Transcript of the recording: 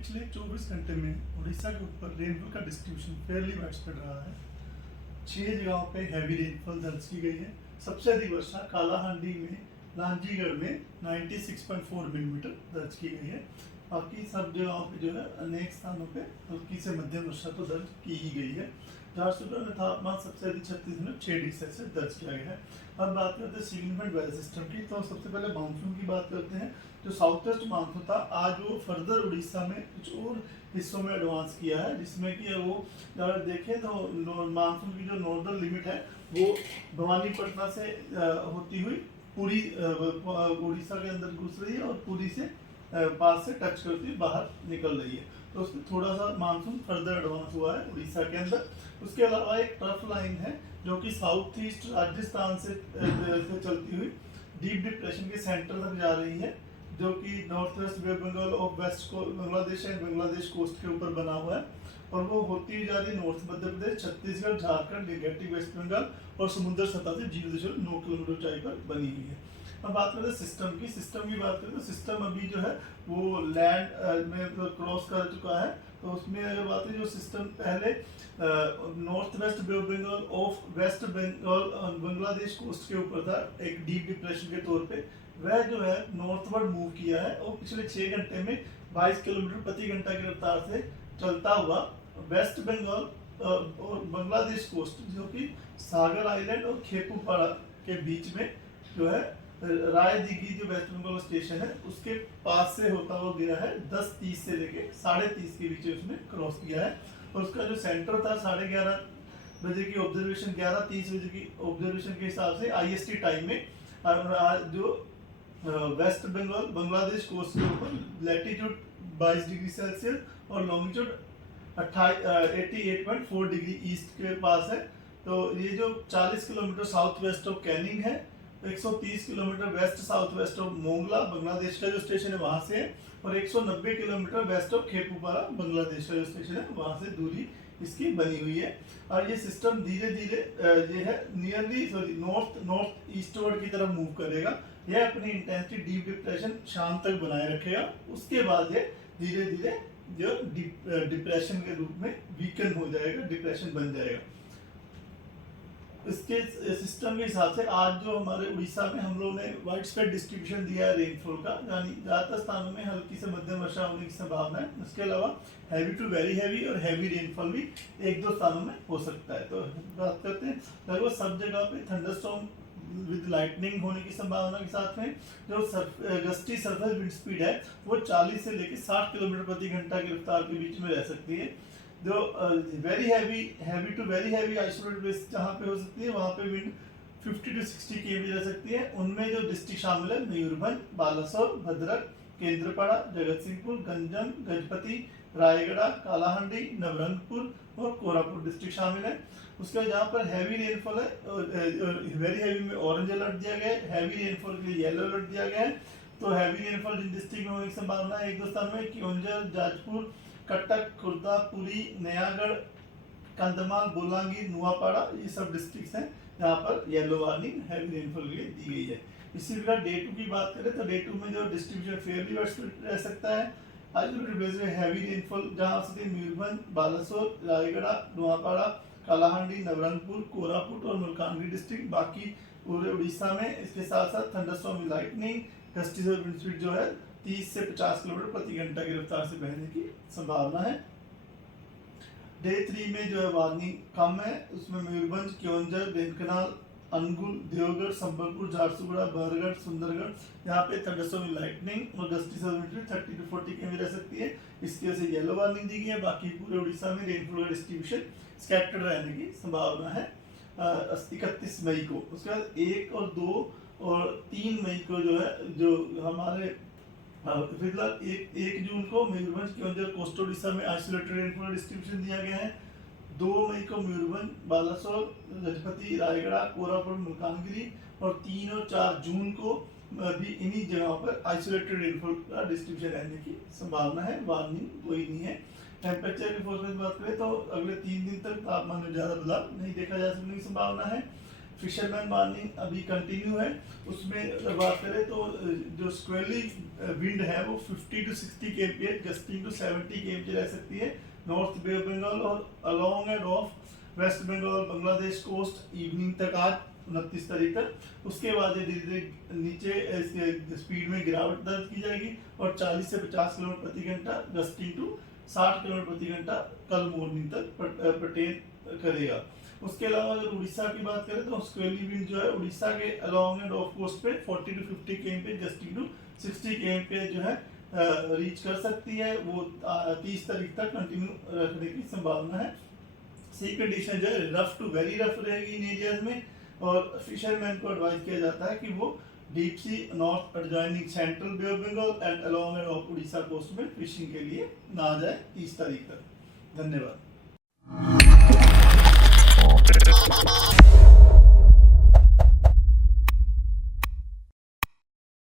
पिछले 24 घंटे में उड़ीसा के ऊपर रेनफॉल का डिस्ट्रीब्यूशन फेयरली वाइडस्प्रेड रहा है। 6 जगहों पे हैवी रेनफॉल दर्ज की गई है। सबसे अधिक वर्षा कालाहांडी में लांजीगढ़ में 96.4 मिलीमीटर दर्ज की गई है। बाकी सब जगहों पे जो है अनेक स्थानों पे हल्की से मध्यम वर्षा तो दर्ज की ही गई है। झारसुगुड़ा में तापमान सबसे अधिक 36.6 डिग्री सेल्सियस दर्ज किया गया है। अब बात करते हैं सिग्निफिकेंट वेदर सिस्टम की। तो सबसे पहले मानसून की बात करते हैं। जो साउथ वेस्ट मानसून था आज वो फर्दर उड़ीसा में कुछ और हिस्सों में एडवांस किया है, जिसमें कि वो अगर देखें तो मानसून की जो नॉर्दर्न लिमिट है वो भवानीपटना से होती हुई पूरी उड़ीसा के अंदर घुस रही है और पूरी से पास से टच करती हुई बाहर निकल रही है। तो उसमें थोड़ा सा मानसून फर्दर एडवांस हुआ है उड़ीसा के अंदर। उसके अलावा एक ट्रफ लाइन है जो कि साउथ ईस्ट राजस्थान से चलती हुई डीप डिप्रेशन के सेंटर तक जा रही है, जो कि नॉर्थ वेस्ट बे बंगाल और वेस्ट को बांग्लादेश एंड बांग्लादेश कोस्ट के ऊपर बना हुआ है और वो होती हुई जा रही है north Madhya Pradesh, Chhattisgarh, Jharkhand, getting waste Bengal और समुद्र सतह से 0.9 किलोमीटर ऊंचाई पर बनी हुई है। अब बात करते हैं सिस्टम की बात करें तो सिस्टम अभी जो है वो लैंड में क्रॉस कर चुका है। तो उसमें अगर बात है जो सिस्टम पहले north west bay of Bengal off west Bengal Bangladesh coast के ऊपर था एक डीप डिप्रेशन के तौर पे, वह जो है नॉर्थवर्ड मूव किया है और पिछले 6 घंटे में 22 किलोमीटर प्रति घंटा की रफ्तार से चलता हुआ वेस्ट बंगाल और बांग्लादेश कोस्ट जो कि सागर आइलैंड और खेपुपाड़ा के बीच में जो है राय दिघी जो वेस्ट बंगाल स्टेशन है उसके पास से होता हुआ गया है। 10:30 से लेके 30:30 के बीच उसने क्रॉस किया है और उसका जो सेंटर था 11:30 बजे की ऑब्जर्वेशन 11:30 बजे की ऑब्जर्वेशन के हिसाब से IST टाइम में जो वेस्ट बंगाल बांग्लादेश कोस्ट के ऊपर लैटिट्यूड 22 डिग्री सेल्सियस और लॉन्गिट्यूड 88.4 डिग्री ईस्ट के पास है। तो ये जो 40 kilometre south west of Canning है, 130 kilometre west south west of Mongla Bangladesh का जो स्टेशन है वहां से है और 190 kilometre west of Khepupara Bangladesh का जो स्टेशन है वहां से दूरी इसकी बनी हुई है। और ये सिस्टम धीरे धीरे ये है नियरली नॉर्थ ईस्टवर्ड की तरफ मूव करेगा। यह अपनी इंटेंसिटी डीप डिप्रेशन शाम तक बनाए रखेगा। उसके बाद ये धीरे धीरे जो डिप्रेशन के रूप में वीकन हो जाएगा, डिप्रेशन बन जाएगा। इसके सिस्टम के हिसाब से आज जो हमारे उड़ीसा में हम लोगों ने वाइड स्प्रेड डिस्ट्रीब्यूशन दिया है रेनफॉल का, यानी ज्यादातर स्थानों में हल्की से मध्यम वर्षा होने की संभावना है। उसके अलावा हैवी टू वेरी हैवी और हैवी रेनफॉल भी 1-2 स्थानों में हो सकता है। तो बात करते हैं लगभग सब जगह पे थंडरस्टॉर्म विद लाइटनिंग होने की संभावना के साथ में जो गस्टी सरफेस विंड स्पीड है वो 40 से लेकर 60 किलोमीटर प्रति घंटा की रफ्तार के बीच में रह सकती है। जो very heavy to very heavy isolated place जहाँ पे हो सकती है वहाँ पे विंड 50 to 60 km रह सकती है। उनमें जो डिस्ट्रिक्ट शामिल है मयूरभंज, बालासोर, भद्रक, केंद्रपाड़ा, जगत सिंहपुर, गंजम, गजपति, रायगढ़, कालाहांडी, नवरंगपुर और कोरापुट डिस्ट्रिक्ट शामिल है। उसके जहाँ पर हैवी रेनफॉल है वेरी हैवी में ऑरेंज अलर्ट दिया गया है, हैवी रेनफॉल के लिए येलो अलर्ट दिया गया है। तो हैवी रेनफॉल जिन डिस्ट्रिक्ट में होने की संभावना है 1-2 स्थान में केओंझर, जाजपुर, कटक, खुर्दा, पुरी, नयागढ़, कंधमाल, बोलांगीर, नुआपाड़ा ये सब डिस्ट्रिक्ट्स हैं जहाँ पर येलो वार्निंग हैवी रेनफॉल के लिए दी गई है। इसी प्रकार डे 2 की बात करें तो डे 2 में जो डिस्ट्रीब्यूशन फेयरली वाइडस्प्रेड रह सकता है। आइसोलेटेड बेस में हैवी रेनफॉल जहाँ से मयूरभंज, बालासोर, रायगढ़, नुआपाड़ा, कालाहांडी, नवरंगपुर, कोरापुट और मलकानगिरी डिस्ट्रिक्ट। बाकी पूरे उड़ीसा में इसके साथ साथ thunderstorm with lightning, gusty wind speed जो है 30 से 50 किलोमीटर प्रति घंटा की रफ्तार से बहने की संभावना है। डे 3 में जो है वार्निंग कम है, उसमें मयूरभंज, केओंझर, ढेंकनाल, अनुगुल, देवगढ़, संबलपुर, झारसुगुड़ा, बरगढ़, सुंदरगढ़ यहाँ पे थंडरस्टॉर्म विद लाइटनिंग और गस्टी 30 to 40 km रह सकती है। इसकी वजह से येलो वार्निंग दी गई है। बाकी पूरे उड़ीसा में रेनफॉल का डिस्ट्रीब्यूशन स्कैटर्ड रहने की संभावना है 31 मई को। उसके बाद 1 और 2 और 3 मई को जो है जो हमारे फिलहाल 1 जून को मयूरभंज, केओंझर, कोस्टल उड़ीसा में आइसोलेटेड रेनफॉल डिस्ट्रीब्यूशन दिया गया है। 2 मई को मयूरभंज, बालासोर, गजपति, रायगढ़, कोरापुट, मलकानगिरी और 3 और 4 जून को भी इन्हीं जगहों पर आइसोलेटेड रेनफॉल का डिस्ट्रीब्यूशन रहने की संभावना है। वार्निंग कोई नहीं है। टेम्परेचर की फोरकास्ट बात करें तो अगले 3 दिन तक तापमान में ज्यादा बदलाव नहीं देखा जा सकने की संभावना है। फिशरमैन वार्निंग अभी कंटिन्यू है। उसमें अगर बात करें तो जो स्क्वेली विंड है वो 50 to 60 kph gusting to 70 kph रह सकती है नॉर्थ बे ऑफ बंगाल और along and off west Bengal Bangladesh coast evening तक आज 29 तारीख तक। उसके बाद ये धीरे धीरे नीचे स्पीड में गिरावट दर्ज की जाएगी और 40 से 50 किलोमीटर प्रति घंटा गस्टिंग टू 60 किलोमीटर प्रति घंटा कल मॉर्निंग तक पर्टेन करेगा। उसके अलावा अगर उड़ीसा की बात करें तो स्क्वेली विंड जो है उड़ीसा के अलोंग एंड ऑफ कोस्ट पे 40 to 50 kmph gusting to 60 kmph जो है रीच कर सकती है। वो 30 तारीख तक कंटिन्यू रखने की संभावना है। सी कंडीशन जो है रफ टू वेरी रफ रहेगी इन एरियाज में और फिशरमैन को एडवाइस किया जाता है कि वो deep sea north adjoining central bay of Bengal and along and off Orissa coast में फिशिंग के लिए ना जाए 30 तारीख तक। धन्यवाद।